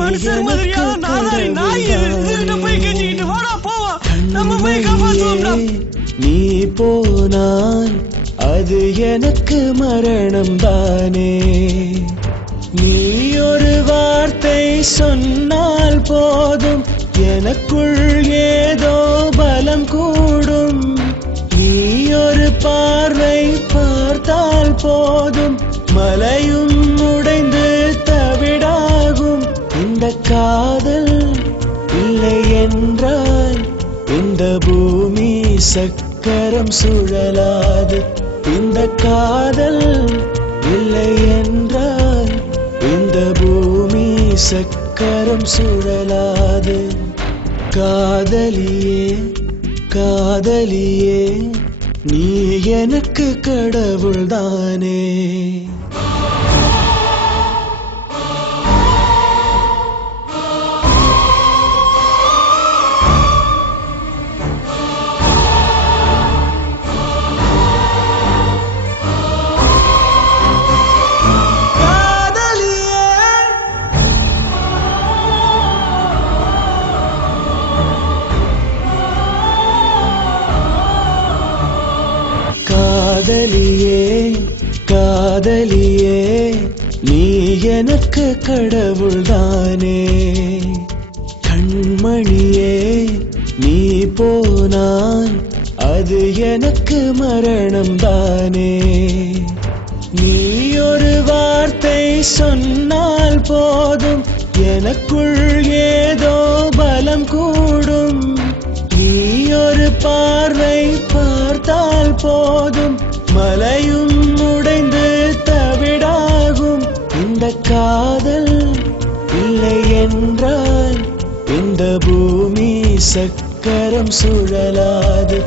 மனுஷன் மாதிரியா நாதாரி நாய் இதுகிட்ட போய் கெஞ்சிக்கிட்டு வாடா போவா நம்ம போய் காப்பாத்துவோம்டா. நீ போனால் அது எனக்கு மரணம் தானே. நீ ஒரு வார்த்தை சொன்னால் போதும் எனக்குள் ஏதோ பலம் கூடும். நீ ஒரு பார்வை பார்த்தால் போதும் மலையும் உடைந்து தவிடாகும். இந்த காதல் இல்லை என்றால் இந்த பூமி சக்கரம் சுழலாது. இந்த காதல் இல்லை என்றால் இந்த பூமி சக்கரம் சுழலாது. காதலியே காதலியே நீ எனக்கு கடவுள்தானே. காதலியே காதலியே நீ எனக்கு கடவுள்தானே. கண்மணியே நீ போனால் அது எனக்கு மரணம் தானே. நீ ஒரு வார்த்தை சொன்னால் போதும் எனக்குள் ஏதோ பலம் கூடும். நீ ஒரு பார்வை பார்த்தால் போதும் மலையும் உடைந்து தவிடாகும். இந்த காதல் இல்லை என்றால் இந்த பூமி சக்கரம் சுழலாது.